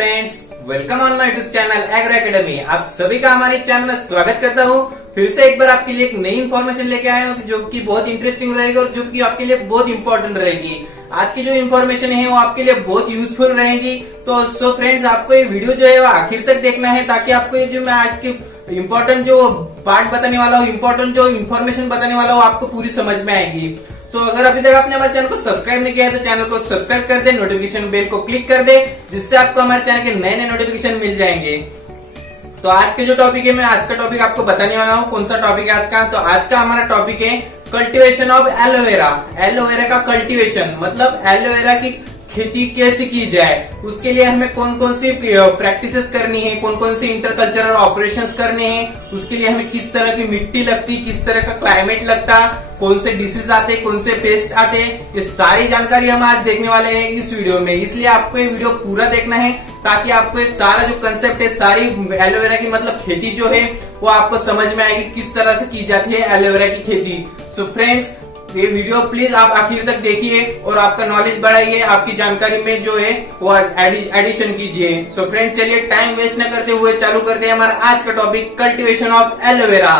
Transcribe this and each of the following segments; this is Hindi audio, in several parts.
Friends, welcome on my YouTube channel agro academy. आप सभी का हमारे चैनल में स्वागत करता हूँ। फिर से एक बार आपके लिए एक नई इन्फॉर्मेशन लेके आया हूँ जो कि बहुत इंटरेस्टिंग रहेगी और जो कि आपके लिए बहुत इंपॉर्टेंट रहेगी। आज की जो इन्फॉर्मेशन है वो आपके लिए बहुत यूजफुल रहेगी। तो सो फ्रेंड्स, आपको ये वीडियो जो है वो आखिर तक देखना है ताकि आपको ये जो मैं आज की इम्पोर्टेंट जो पार्ट बताने वाला हूँ, इम्पोर्टेंट जो इन्फॉर्मेशन बताने वाला हूँ, आपको पूरी समझ में आएगी। अगर अभी तक आपने हमारे चैनल को सब्सक्राइब नहीं किया है तो चैनल को सब्सक्राइब कर दे, नोटिफिकेशन बेल को क्लिक कर दे, जिससे आपको हमारे चैनल के नए नए नोटिफिकेशन मिल जाएंगे। तो आज के जो टॉपिक है, मैं आज का टॉपिक आपको बताने वाला हूँ। कौन सा टॉपिक है आज का? तो आज का हमारा टॉपिक है कल्टीवेशन ऑफ एलोवेरा। एलोवेरा का कल्टीवेशन मतलब एलोवेरा की खेती कैसे की जाए, उसके लिए हमें कौन कौन सी प्रैक्टिसेस करनी है, कौन कौन सी इंटरकल्चरल ऑपरेशंस करने हैं, उसके लिए हमें किस तरह की मिट्टी लगती, किस तरह का क्लाइमेट लगता, कौन से डिसीज आते, कौन से पेस्ट आते, ये सारी जानकारी हम आज देखने वाले हैं इस वीडियो में। इसलिए आपको ये वीडियो पूरा देखना है ताकि आपको ये सारा जो कंसेप्ट है, सारी एलोवेरा की मतलब खेती जो है वो आपको समझ में आएगी किस तरह से की जाती है एलोवेरा की खेती। सो फ्रेंड्स, ये वीडियो प्लीज आप आखिर तक देखिए और आपका नॉलेज बढ़ाइए, आपकी जानकारी में जो है वो एडिशन कीजिए। सो फ्रेंड्स, चलिए टाइम वेस्ट न करते हुए चालू करते हैं हमारा आज का topic, cultivation of aloe vera.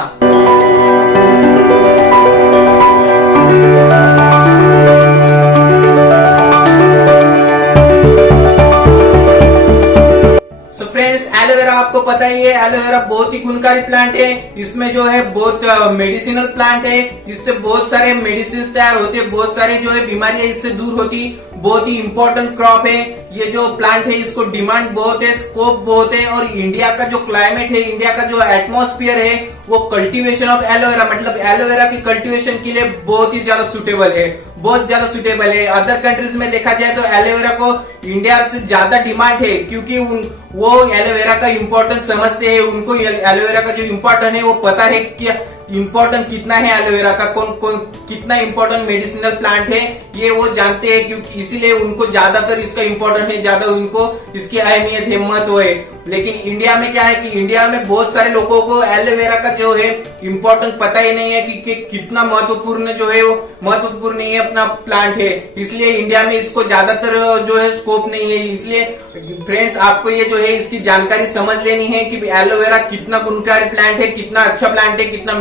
Aloe vera आपको पता ही है, एलोवेरा बहुत ही गुणकारी प्लांट है। इसमें जो है बहुत मेडिसिनल प्लांट है, इससे बहुत सारे मेडिसिन तैयार होते हैं, बहुत सारी जो है बीमारियां इससे दूर होती। बहुत ही इंपॉर्टेंट क्रॉप है ये जो प्लांट है, इसको डिमांड बहुत है, स्कोप बहुत है। और इंडिया का जो क्लाइमेट है, इंडिया का जो एटमॉस्फेयर है, वो कल्टीवेशन ऑफ एलोवेरा मतलब एलोवेरा की कल्टीवेशन के लिए बहुत ही ज्यादा सुटेबल है, बहुत ज्यादा सुटेबल है। अदर कंट्रीज में देखा जाए तो एलोवेरा को इंडिया से ज्यादा डिमांड है, क्योंकि वो एलोवेरा का इम्पोर्टेंस समझते हैं। उनको एलोवेरा का जो इम्पोर्टेंट है वो पता है कि इम्पोर्टेंट कितना है एलोवेरा का, कौन कौन कितना इम्पोर्टेंट मेडिसिनल प्लांट है, ये वो जानते हैं। क्योंकि इसीलिए उनको ज्यादातर इसका इम्पोर्टेंट है, ज्यादा उनको इसकी अहमियत है, महत्व है। लेकिन इंडिया में क्या है कि इंडिया में बहुत सारे लोगों को एलोवेरा का जो है इम्पोर्टेंट पता ही नहीं है कि कितना महत्वपूर्ण जो है वो महत्वपूर्ण नहीं है अपना प्लांट है। इसलिए इंडिया में इसको ज्यादातर जो है स्कोप नहीं है। इसलिए फ्रेंड्स, आपको ये जो है इसकी जानकारी समझ लेनी है कि एलोवेरा कितना गुणकारी प्लांट है, कितना अच्छा प्लांट है, कितना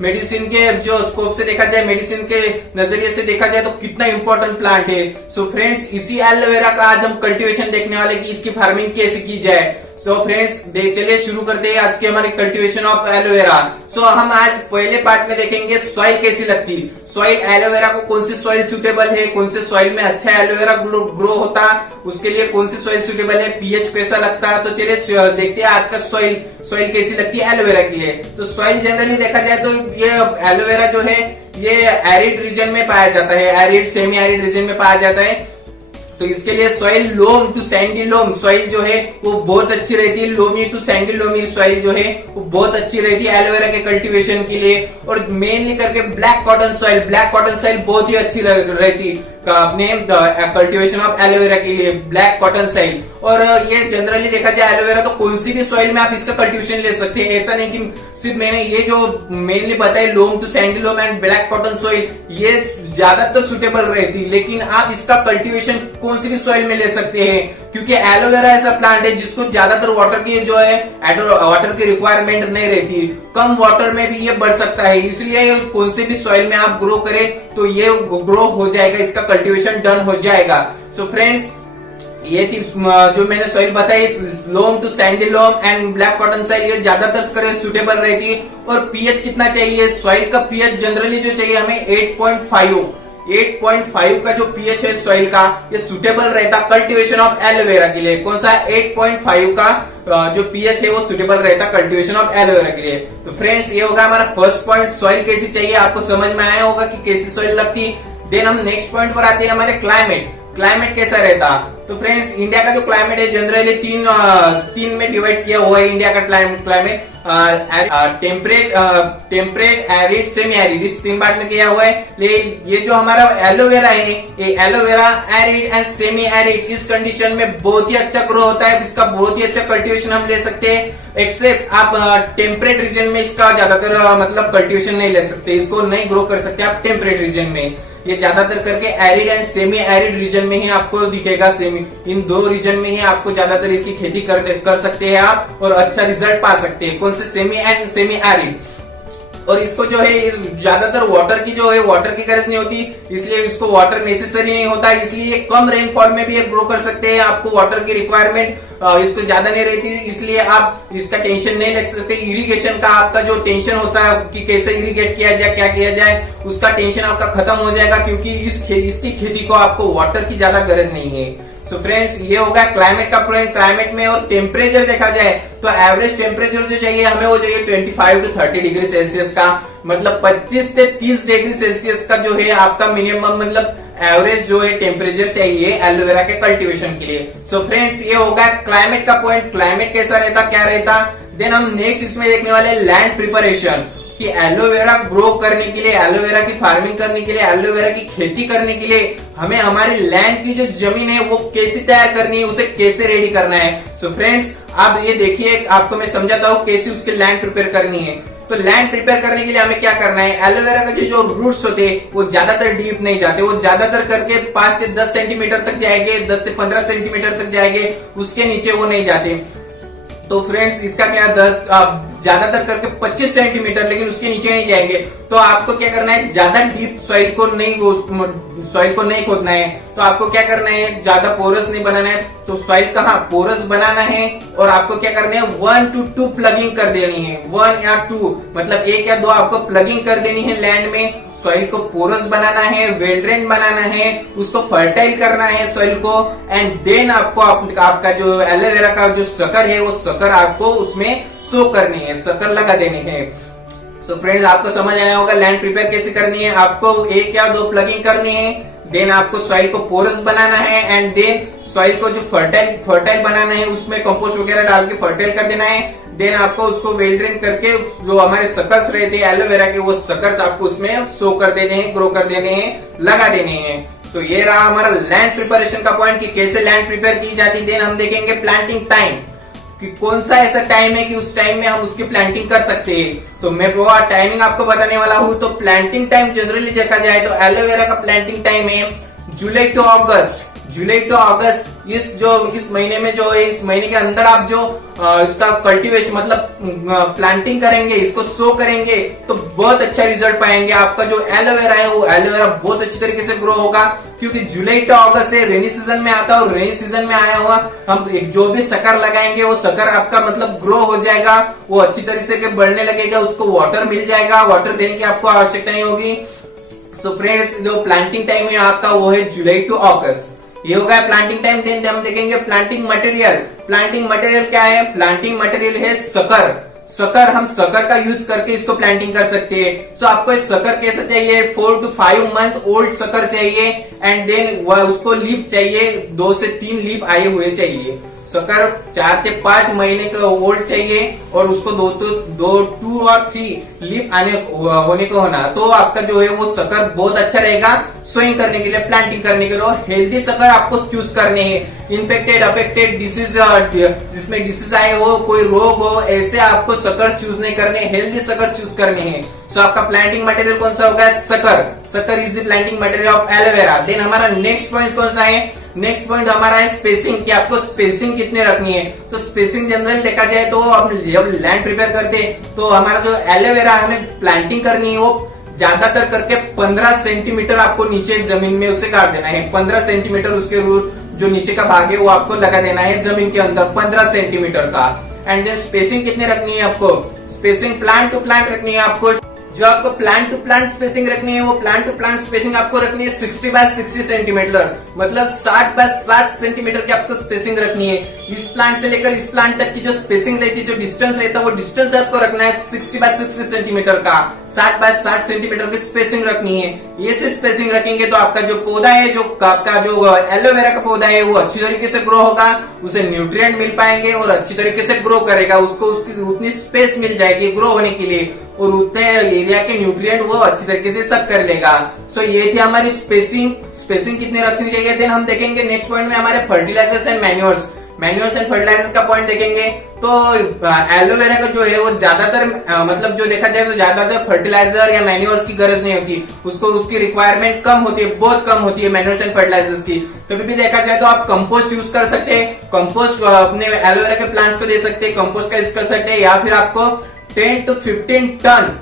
मेडिसिन के जो स्कोप से देखा जाए, मेडिसिन के नजरिए से देखा जाए तो कितना इंपॉर्टेंट प्लांट है। सो फ्रेंड्स, इसी एलोवेरा का आज हम कल्टीवेशन देखने वाले कि इसकी फार्मिंग कैसे की जाए। सो फ्रेंड्स, चलिए शुरू करते हैं आज के हमारे कल्टीवेशन ऑफ एलोवेरा। सो हम आज पहले पार्ट में देखेंगे सॉइल कैसी लगती, सॉइल एलोवेरा को कौन सी सॉइल सुटेबल है, कौन से सॉइल में अच्छा एलोवेरा ग्रो होता, उसके लिए कौन सी सॉइल सुटेबल है, पीएच कैसा लगता है। तो चलिए देखते हैं आज का सॉइल कैसी लगती है एलोवेरा के लिए। तो सॉइल जनरली देखा जाए तो ये एलोवेरा जो है ये एरिड रीजन में पाया जाता है, एरिड सेमी एरिड रीजन में पाया जाता है। तो इसके लिए soil loam to sandy loam soil जो है वो बहुत अच्छी रहती है। Loamy to sandy loamy soil जो है वो बहुत अच्छी रहती है एलोवेरा के कल्टीवेशन के लिए। और मेनली करके ब्लैक कॉटन सॉइल बहुत ही अच्छी रहती अपने कल्टीवेशन ऑफ एलोवेरा के लिए, ब्लैक कॉटन सॉइल। और ये जनरली देखा जाए एलोवेरा तो कौन सी भी सॉइल में आप इसका कल्टीवेशन ले सकते हैं। ऐसा नहीं कि सिर्फ मैंने ये जो मेनली बताया loam to sandy loam and black cotton soil, ये ज्यादातर सुटेबल रहती, लेकिन आप इसका कल्टीवेशन कौन सी भी सॉइल में ले सकते हैं। क्योंकि एलोवेरा ऐसा प्लांट है जिसको ज्यादातर वाटर की जो है वाटर की रिक्वायरमेंट नहीं रहती, कम वाटर में भी ये बढ़ सकता है। इसलिए कौन से भी सॉइल में आप ग्रो करें तो ये ग्रो हो जाएगा, इसका कल्टीवेशन डन हो जाएगा। सो फ्रेंड्स, ये जो मैंने सॉइल बताई, loam to sandy loam and black cotton soil, ये ज्यादातर सुटेबल रहती है। और पीएच कितना चाहिए, सॉइल का पीएच जनरली जो चाहिए हमें 8.5 का जो पीएच है सॉइल का, ये सुटेबल रहता कल्टीवेशन ऑफ एलोवेरा के लिए। कौन सा? 8.5 का जो पीएच है वो सुटेबल रहता कल्टीवेशन ऑफ एलोवेरा के लिए। तो फ्रेंड्स, ये होगा हमारा फर्स्ट पॉइंट, सॉइल कैसी चाहिए, आपको समझ में आया होगा कि कैसी सॉइल लगती। देन हम नेक्स्ट पॉइंट पर आते हैं, हमारे क्लाइमेट कैसा रहता। तो फ्रेंड्स, इंडिया का जो क्लाइमेट है जनरली तीन में डिवाइड किया हुआ है इंडिया का climate. Temperate, arid, semi arid, इस 3 पार्ट में किया हुआ है। लेकिन ये जो हमारा एलोवेरा है, ये aloe vera arid and semi arid इस कंडीशन में बहुत ही अच्छा ग्रो होता है, इसका बहुत ही अच्छा कल्टीवेशन हम ले सकते हैं। एक्सेप्ट आप टेम्परेट रीजन में इसका ज्यादातर मतलब कल्टीवेशन नहीं ले सकते, इसको नहीं ग्रो कर सकते आप टेम्परेट रीजन में। ये ज्यादातर करके arid and semi arid region में ही आपको दिखेगा। सेमी इन दो रीजन में ही आपको ज्यादातर इसकी खेती कर सकते हैं आप और अच्छा रिजल्ट पा सकते हैं। कौन से? Semi and semi arid. और इसको जो है ज्यादातर वाटर की गरज नहीं होती, इसलिए इसको वाटर नेसेसरी नहीं होता, इसलिए कम रेनफॉल में भी ग्रो कर सकते हैं। आपको वाटर की रिक्वायरमेंट इसको ज्यादा नहीं रहती, इसलिए आप इसका टेंशन नहीं ले सकते। इरिगेशन का आपका जो टेंशन होता है कि कैसे इरिगेट किया जाए, क्या किया जाए, उसका टेंशन आपका खत्म हो जाएगा, क्योंकि इसकी खेती को आपको वाटर की ज्यादा गरज नहीं है। सो फ्रेंड्स, ये होगा क्लाइमेट का पॉइंट। क्लाइमेट में और टेम्परेचर देखा जाए तो एवरेज टेम्परेचर जो चाहिए हमें वो चाहिए 25 to 30 डिग्री सेल्सियस का, मतलब 25 से 30 डिग्री सेल्सियस का जो है आपका मिनिमम मतलब एवरेज जो है टेम्परेचर चाहिए एलोवेरा के कल्टीवेशन के लिए। सो फ्रेंड्स, ये होगा क्लाइमेट का पॉइंट। क्लाइमेट कैसा रहता, क्या रहता। देन हम नेक्स्ट इसमें देखने वाले लैंड प्रिपरेशन, कि एलोवेरा ग्रो करने के लिए, एलोवेरा की फार्मिंग करने के लिए, एलोवेरा की खेती करने के लिए हमें हमारी लैंड की जो जमीन है वो कैसे तैयार करनी है, उसे कैसे रेडी करना है। सो फ्रेंड्स, आप ये देखिए, आपको मैं समझाता हूँ कैसे उसकी लैंड प्रिपेयर करनी है। तो लैंड प्रिपेयर करने के लिए हमें क्या करना है, एलोवेरा का जो रूट्स होते हैं वो ज्यादातर डीप नहीं जाते, वो ज्यादातर करके 5 से 10 सेंटीमीटर तक जाएंगे, 10 से 15 सेंटीमीटर तक जाएंगे, उसके नीचे वो नहीं जाते। तो फ्रेंड्स, इसका क्या 10 ज्यादातर करके 25 सेंटीमीटर, लेकिन उसके नीचे नहीं जाएंगे। तो आपको क्या करना है, ज्यादा डीप सॉइल को नहीं खोदना है। तो आपको क्या करना है, ज्यादा पोरस नहीं बनाना है। तो सॉइल कहाँ पोरस बनाना है, और आपको क्या करना है 1 to 2 प्लगिंग कर देनी है। 1 या 2 मतलब 1 या 2 आपको प्लगिंग कर देनी है लैंड में। सॉइल को पोरस बनाना है, वेल ड्रेन बनाना है, उसको फर्टाइल करना है सॉइल को। एंड देन आपको आपका जो एलोवेरा का जो शक्कर है वो शक्कर आपको उसमें सो करनी है, शक्कर लगा देनी है। सो फ्रेंड्स, आपको समझ आया होगा लैंड प्रिपेयर कैसे करनी है। आपको 1 या 2 प्लगिंग करनी है, देन आपको सॉइल को पोरस बनाना है, एंड देन सॉइल को जो फर्टाइल बनाना है उसमें कंपोस्ट वगैरह डाल के फर्टाइल कर देना है। देन आपको उसको वेल ड्रेन करके जो हमारे सकर्स रहते हैं एलोवेरा के, वो सकर्स आपको उसमें सो कर देने हैं, ग्रो कर देने हैं, लगा देने हैं। सो ये रहा हमारा लैंड प्रिपरेशन का पॉइंट कि कैसे लैंड प्रिपेयर की जाती है। देन हम देखेंगे प्लांटिंग टाइम, कि कौन सा ऐसा टाइम है कि उस टाइम में हम उसकी प्लांटिंग कर सकते हैं। तो मैं वो टाइमिंग आपको बताने वाला हूँ। तो प्लांटिंग टाइम जनरली देखा जाए तो एलोवेरा का प्लांटिंग टाइम है जुलाई टू अगस्त। इस महीने में जो है, इस महीने के अंदर आप जो इसका कल्टीवेशन मतलब प्लांटिंग करेंगे, इसको सो करेंगे, तो बहुत अच्छा रिजल्ट पाएंगे। आपका जो एलोवेरा है वो एलोवेरा बहुत अच्छी तरीके से ग्रो होगा, क्योंकि जुलाई टू अगस्त से रेनी सीजन में आता है, और रेनी सीजन में आया हुआ हम जो भी शक्कर लगाएंगे वो शक्कर आपका मतलब ग्रो हो जाएगा, वो अच्छी तरीके से बढ़ने लगेगा, उसको वाटर मिल जाएगा, वाटर देने की आपको आवश्यकता नहीं होगी। सो फ्रेंड्स, जो प्लांटिंग टाइम है आपका वो है जुलाई टू अगस्त। ये हो गया प्लांटिंग टाइम। देन हम देखेंगे प्लांटिंग मटेरियल। प्लांटिंग मटेरियल क्या है, प्लांटिंग मटेरियल है शक्कर। हम शक्कर का यूज करके इसको प्लांटिंग कर सकते हैं। सो आपको शक्कर कैसा चाहिए, 4 to 5 मंथ ओल्ड शक्कर चाहिए, एंड देन उसको लीफ चाहिए, 2 से 3 लीफ आए हुए चाहिए। शक्कर 4 से 5 महीने का ओल्ड चाहिए, और उसको 2 और 3 लीफ होने को होना। तो आपका जो है वो शक्कर बहुत अच्छा रहेगा सोइंग करने के लिए, प्लांटिंग करने के लिए। हेल्दी शक्कर आपको चूज करने हैं। इन्फेक्टेड, अफेक्टेड, डिसीज, जिसमें डिसीज आए हो, कोई रोग हो, ऐसे आपको शक्कर चूज नहीं करने, हेल्दी शक्कर चूज करने हैं। सो आपका प्लांटिंग मटेरियल कौन सा होगा, sucker is the planting material of aloe vera. Then हमारा नेक्स्ट पॉइंट कौन सा है, नेक्स्ट पॉइंट हमारा है स्पेसिंग, कि आपको स्पेसिंग कितने रखनी है। तो स्पेसिंग जनरल देखा जाए तो हम जब लैंड प्रिपेयर करते हैं तो हमारा जो एलोवेरा हमें प्लांटिंग करनी है वो ज्यादातर करके 15 सेंटीमीटर आपको नीचे जमीन में उसे काट देना है। 15 सेंटीमीटर उसके जो नीचे का भाग है वो आपको लगा देना है जमीन के अंदर, 15 सेंटीमीटर का। एंड देन स्पेसिंग कितनी रखनी है आपको, स्पेसिंग प्लांट टू प्लांट रखनी है आपको। जो आपको प्लांट टू प्लांट स्पेसिंग रखनी है वो प्लांट टू प्लांट स्पेसिंग आपको रखनी है 60 बाय 60 सेंटीमीटर, मतलब 60 बाय 60 सेंटीमीटर की आपको स्पेसिंग रखनी है। इस प्लांट से लेकर इस प्लांट तक की जो स्पेसिंग रहती है, जो डिस्टेंस रहता है, वो डिस्टेंस आपको रखना है 60 बाय 60 सेंटीमीटर का। 60 बाय 60 सेंटीमीटर की स्पेसिंग रखनी है। ये से स्पेसिंग रखेंगे तो आपका जो पौधा है, जो आपका जो एलोवेरा का पौधा है, वो अच्छी तरीके से ग्रो होगा, उसे न्यूट्रिएंट मिल पाएंगे और अच्छी तरीके से ग्रो करेगा। उसको उसकी उतनी स्पेस मिल जाएगी ग्रो होने के लिए, और उतने एरिया के न्यूट्रिएंट वो अच्छी तरीके से सब कर लेगा। सो ये थी हमारी स्पेसिंग कितने रखनी चाहिए। देन हम देखेंगे नेक्स्ट पॉइंट में हमारे fertilisers and manures, manures and fertilisers का पॉइंट देखेंगे तो एलोवेरा का जो है वो ज्यादातर मतलब जो देखा जाए तो ज्यादातर फर्टिलाइजर या मैन्यूअर्स की गरज नहीं होती, उसको उसकी रिक्वायरमेंट कम होती है, बहुत कम होती है मैन्यूअर्स एंड फर्टिलाइजर्स की। कभी भी देखा जाए तो आप कंपोस्ट यूज कर सकते हैं, कंपोस्ट अपने एलोवेरा के प्लांट्स को दे सकते हैं, कंपोस्ट का यूज कर सकते हैं, या फिर आपको 10 to 15 टन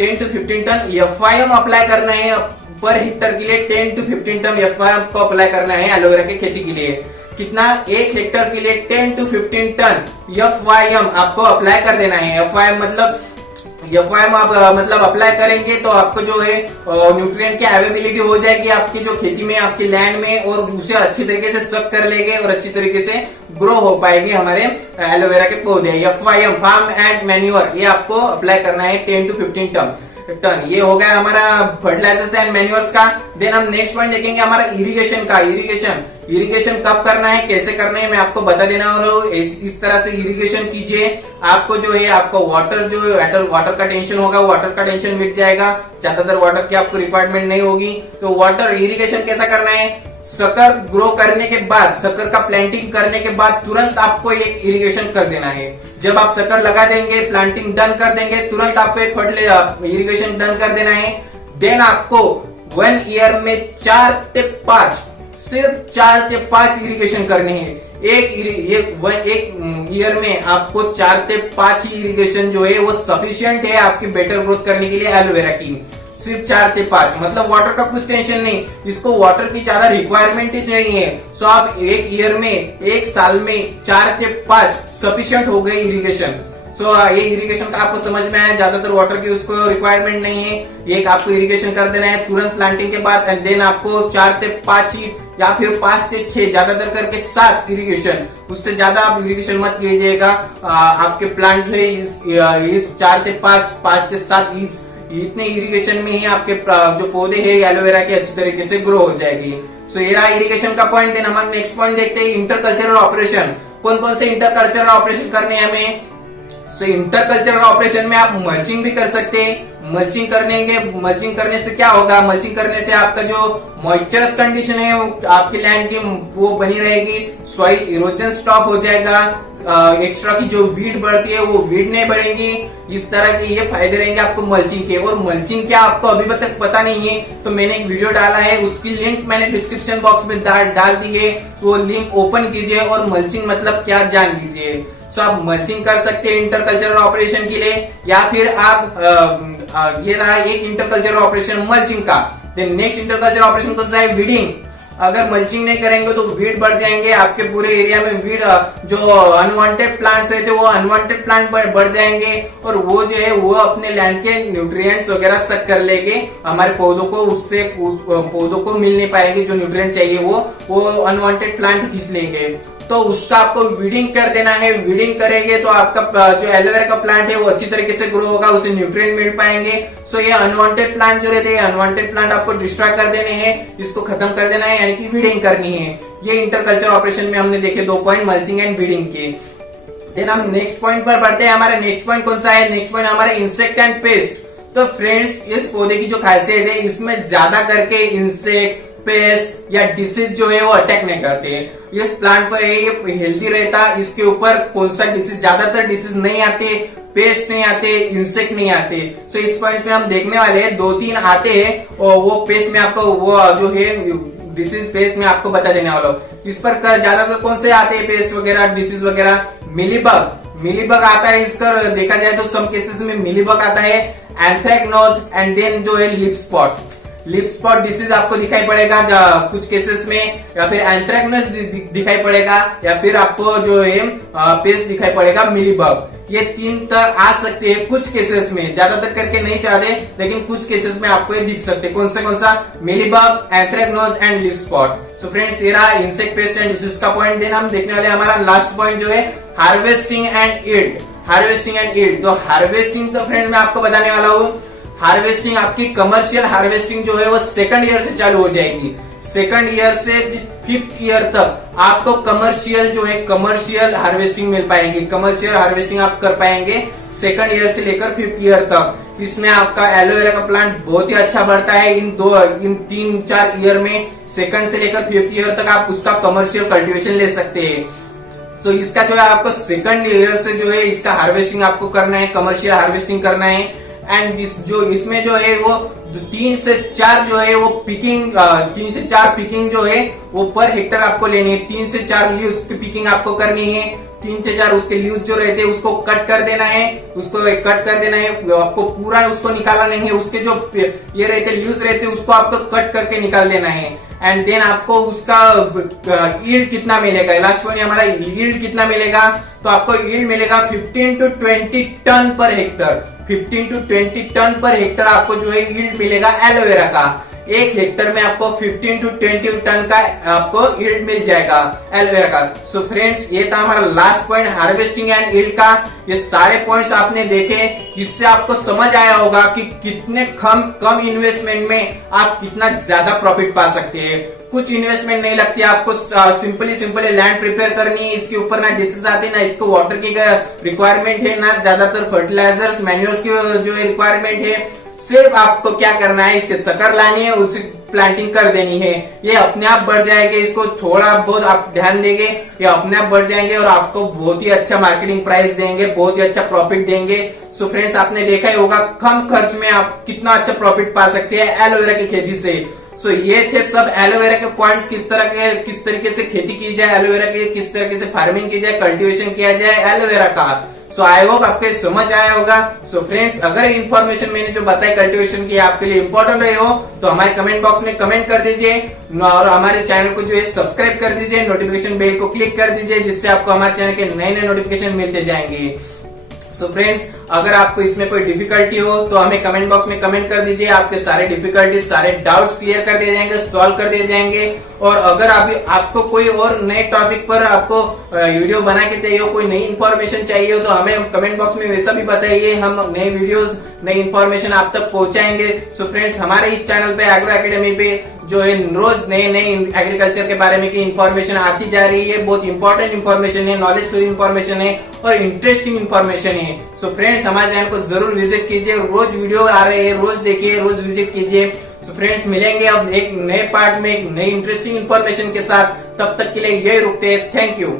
FIM अप्लाई करना है पर हेक्टर के लिए। 10 to 15 टन FIM को अप्लाई करना है एलोवेरा की खेती के लिए। कितना? 1 हेक्टर के लिए 10 to 15 टन FIM आपको अप्लाई कर देना है। FIM आप मतलब अप्लाई करेंगे तो आपको जो है न्यूट्रिएंट की अवेलेबिलिटी हो जाएगी आपकी जो खेती में, आपकी लैंड में, और उसे अच्छी तरीके से सक कर लेंगे और अच्छी तरीके से ग्रो हो पाएंगे हमारे एलोवेरा के पौधे। FIM फार्म एंड मैन्योर ये आपको अप्लाई करना है 10 to 15 टन। ये हो गया हमारा फर्टिलाइजर्स एंड मैन्योर्स का। देन हम नेक्स्ट पॉइंट देखेंगे हमारा इरिगेशन का। इरिगेशन कब करना है, कैसे करना है, मैं आपको बता देना वाला हूँ। इस तरह से इरिगेशन कीजिए, आपको जो है आपको वाटर का टेंशन होगा, वाटर का टेंशन मिट जाएगा, ज्यादातर वाटर की आपको रिक्वायरमेंट नहीं होगी। तो वाटर इरिगेशन कैसा करना है? शक्कर ग्रो करने के बाद, शक्कर का प्लांटिंग करने के बाद तुरंत आपको एक इरिगेशन कर देना है। जब आप शक्कर लगा देंगे, प्लांटिंग डन कर देंगे, तुरंत आपको एक फर्टिलाइजर इरिगेशन डन कर देना है। देन आपको 1 ईयर में 4 से 5 सिर्फ 4 से 5 इरिगेशन करने हैं। एक ईयर में आपको 4 से 5 ही इरिगेशन जो है वो सफिशिएंट है आपकी बेटर ग्रोथ करने के लिए एलोवेरा की। सिर्फ 4 से 5 मतलब वाटर का कुछ टेंशन नहीं, इसको वाटर की ज्यादा रिक्वायरमेंट ही नहीं है। सो आप एक ईयर में, एक साल में 4 से 5 सफिशिएंट हो गए इरिगेशन। सो ये इरिगेशन का आपको समझ में आया, ज्यादातर वाटर की उसको रिक्वायरमेंट नहीं है। एक आपको इरिगेशन कर देना है तुरंत प्लांटिंग के बाद, एंड देन आपको 4 से 5 ही या फिर 5 से 6 ज्यादातर करके 7 इरिगेशन, उससे ज्यादा आप इरिगेशन मत कीजिएगा। आपके प्लांट जो है इस 4 से 5 से 7 इतने इरिगेशन में ही आपके जो पौधे हैं एलोवेरा के अच्छी तरीके से ग्रो हो जाएगी। सो ये रहा इरिगेशन का पॉइंट। देन हम नेक्स्ट पॉइंट देखते हैं इंटरकल्चरल ऑपरेशन। कौन कौन से इंटरकल्चरल ऑपरेशन करने हैं हमें? सो इंटरकल्चरल ऑपरेशन में आप मल्चिंग भी कर सकते हैं। मल्चिंग करने से क्या होगा? मल्चिंग करने से आपका जो मॉइस्चरस कंडीशन है वो आपकी लैंड की वो बनी रहेगी, सॉइल इरोजन स्टॉप हो जाएगा, एक्स्ट्रा की जो वीड बढ़ती है वो वीड नहीं बढ़ेगी। इस तरह के ये फायदे रहेंगे आपको मल्चिंग के। और मल्चिंग क्या आपको अभी तक पता नहीं है तो मैंने एक वीडियो डाला है, उसकी लिंक मैंने डिस्क्रिप्शन बॉक्स में डाल दी है, तो वो लिंक ओपन कीजिए और मल्चिंग मतलब क्या जान लीजिए। सो आप मल्चिंग कर सकते हैं इंटरकल्चरल ऑपरेशन के लिए, या फिर आप ये रहा एक इंटरकल्चरल ऑपरेशन मल्चिंग का। देन नेक्स्ट इंटरकल्चरल ऑपरेशन तो है वीडिंग। अगर मल्चिंग नहीं करेंगे तो वीड बढ़ जाएंगे आपके पूरे एरिया में। वीड जो अनवांटेड प्लांट्स रहते वो अनवांटेड प्लांट बढ़ जाएंगे और वो जो है वो अपने लैंड के न्यूट्रिएंट्स वगैरह सक कर लेंगे हमारे पौधों को, उससे पौधों को मिल नहीं पाएगी जो न्यूट्रिएंट चाहिए, वो अनवांटेड प्लांट खींच लेंगे। तो उसका आपको वीडिंग कर देना है। वीडिंग करेंगे तो आपका जो एलोवेरा का प्लांट है वो अच्छी तरीके से ग्रो होगा, उसे न्यूट्रिएंट मिल पाएंगे। सो ये अनवांटेड प्लांट जो रहते हैं, अनवांटेड प्लांट आपको डिस्ट्रॉय कर देने हैं, इसको खत्म कर देना है, यानी कि वीडिंग करनी है। ये इंटरकल्चर ऑपरेशन में हमने देखे 2 पॉइंट मल्चिंग एंड वीडिंग के। देन हम नेक्स्ट पॉइंट पर बढ़ते हैं। हमारा नेक्स्ट पॉइंट कौन सा है? नेक्स्ट पॉइंट हमारे इंसेक्ट एंड पेस्ट। तो फ्रेंड्स इस पौधे की जो खासियत है, इसमें ज्यादा करके इंसेक्ट, पेस्ट या डिसीज जो है वो अटैक नहीं करते हैं। इस प्लांट पर ये हेल्दी रहता, इसके ऊपर कौन सा डिसीज, ज्यादातर डिसीज नहीं आते, पेस्ट नहीं आते, इंसेक्ट नहीं आते। सो इस पॉइंट में हम देखने वाले हैं 2-3 आते हैं और वो पेस्ट में आपको वो जो है डिसीज पेस्ट में आपको बता देने वाला हूँ। इस पर ज्यादातर कौन से आते हैं पेस्ट वगैरह, डिसीज वगैरह? मिलीबग आता है। इसका देखा जाए तो सम केसेस में मिलीबग आता है, एंथ्रेक्नोज, एंड देन जो है लिप स्पॉट डिसीज आपको दिखाई पड़ेगा कुछ केसेस में, या फिर एंथ्रेक्नोज दिखाई पड़ेगा, या फिर आपको जो है पेस्ट दिखाई पड़ेगा मिलीबग। ये 3 आ सकते हैं कुछ केसेस में, ज्यादातर करके नहीं चाहते, लेकिन कुछ केसेस में आपको ये दिख सकते हैं। कौन सा? Mealybug, anthracnose and lip spot. So friends ये रहा इंसेक्ट, पेस्ट एंड डिसीज का पॉइंट। देन हम देखने वाले हमारा लास्ट पॉइंट जो है हार्वेस्टिंग एंड ईल्ड। तो हार्वेस्टिंग तो फ्रेंड मैं आपको बताने वाला हूँ। हार्वेस्टिंग आपकी कमर्शियल हार्वेस्टिंग जो है वो 2nd ईयर से चालू हो जाएगी। 2nd ईयर से 5th ईयर तक आपको कमर्शियल हार्वेस्टिंग मिल पाएंगी। कमर्शियल हार्वेस्टिंग आप कर पाएंगे 2nd ईयर से लेकर 5th ईयर तक। इसमें आपका एलोवेरा का प्लांट बहुत ही अच्छा बढ़ता है। इन 3-4 ईयर में 2nd से लेकर 5th ईयर तक आप उसका कमर्शियल कल्टीवेशन ले सकते हैं। तो इसका जो है आपको सेकंड ईयर से जो है इसका हार्वेस्टिंग आपको करना है, कमर्शियल हार्वेस्टिंग करना है। एंड इसमें जो है वो 3 से 4 जो है वो पिकिंग 3 से 4 पिकिंग जो है वो पर हेक्टर आपको लेनी है। 3 से 4 लीव्स की पिकिंग आपको करनी है। 3 से 4 उसके लीव्स जो रहते हैं उसको कट कर देना है, आपको पूरा उसको निकालना नहीं है। उसके जो ये रहते लीव्स रहते हैं उसको आपको कट करके निकाल देना है। एंड देन आपको उसका यील्ड कितना मिलेगा, लास्ट वन हमारा यील्ड कितना मिलेगा, तो आपको यील्ड मिलेगा 15 to 20 ton per hectare. 15 to 20 ton per hectare आपको जो है यील्ड मिलेगा एलोवेरा का। एक हेक्टर में आपको 15 to 20 टन का आपको यील्ड मिल जाएगा एलोवेरा का। सो फ्रेंड्स, ये था हमारा last point harvesting and yield का। ये सारे पॉइंट्स आपने देखे, इससे आपको समझ आया होगा कि कितने कम इन्वेस्टमेंट में आप कितना ज्यादा प्रॉफिट पा सकते हैं। कुछ इन्वेस्टमेंट नहीं लगती आपको, सिंपली लैंड प्रिपेयर करनी है, इसके ऊपर ना डिसीज आती, ना इसको वाटर की रिक्वायरमेंट है, ना ज्यादातर फर्टिलाइजर्स मैन्योर्स की जो है रिक्वायरमेंट है। सिर्फ आपको क्या करना है, इसके शक्कर लानी है, उसी प्लांटिंग कर देनी है। ये अपने आप बढ़ जाएंगे, इसको थोड़ा बहुत आप ध्यान देंगे, ये अपने आप बढ़ जाएंगे और आपको बहुत ही अच्छा मार्केटिंग प्राइस देंगे, बहुत ही अच्छा प्रॉफिट देंगे। सो फ्रेंड्स, आपने देखा ही होगा कम खर्च में आप कितना अच्छा प्रॉफिट पा सकते हैं एलोवेरा की खेती से। सो ये थे सब एलोवेरा के पॉइंट्स, किस तरीके से खेती की जाए एलोवेरा की, किस तरीके से फार्मिंग की जाए, कल्टीवेशन किया जाए एलोवेरा का। सो आई होप आपको समझ आया होगा। सो फ्रेंड्स, अगर इन्फॉर्मेशन मैंने जो बताई कल्टीवेशन की आपके लिए इंपॉर्टेंट रही हो तो हमारे कमेंट बॉक्स में कमेंट कर दीजिए और हमारे चैनल को जो है सब्सक्राइब कर दीजिए, नोटिफिकेशन बेल को क्लिक कर दीजिए, जिससे आपको हमारे चैनल के नए नोटिफिकेशन मिलते जाएंगे। सो फ्रेंड्स, अगर आपको इसमें कोई डिफिकल्टी हो तो हमें कमेंट बॉक्स में कमेंट कर दीजिए, आपके सारे डिफिकल्टी, सारे डाउट्स क्लियर कर दिए जाएंगे, सॉल्व कर दिए जाएंगे। और अगर आपको कोई और नए टॉपिक पर आपको वीडियो बना के चाहिए हो, कोई नई इन्फॉर्मेशन चाहिए हो तो हमें कमेंट बॉक्स में वैसा भी बताइए, हम नए वीडियोस, नई इन्फॉर्मेशन आप तक पहुंचाएंगे। सो फ्रेंड्स, हमारे इस चैनल पे एग्रो एकेडमी पे जो है रोज नए एग्रीकल्चर के बारे में की इन्फॉर्मेशन आती जा रही है। बहुत इंपॉर्टेंट इन्फॉर्मेशन है, नॉलेजफुल इन्फॉर्मेशन है और इंटरेस्टिंग इन्फॉर्मेशन है। सो फ्रेंड्स, हमारे चैनल को जरूर विजिट कीजिए, रोज वीडियो आ रहे हैं, रोज देखिए, रोज विजिट कीजिए। सो फ्रेंड्स, मिलेंगे अब एक नए पार्ट में एक नई इंटरेस्टिंग इन्फॉर्मेशन के साथ। तब तक के लिए यही रुकते हैं। Thank you.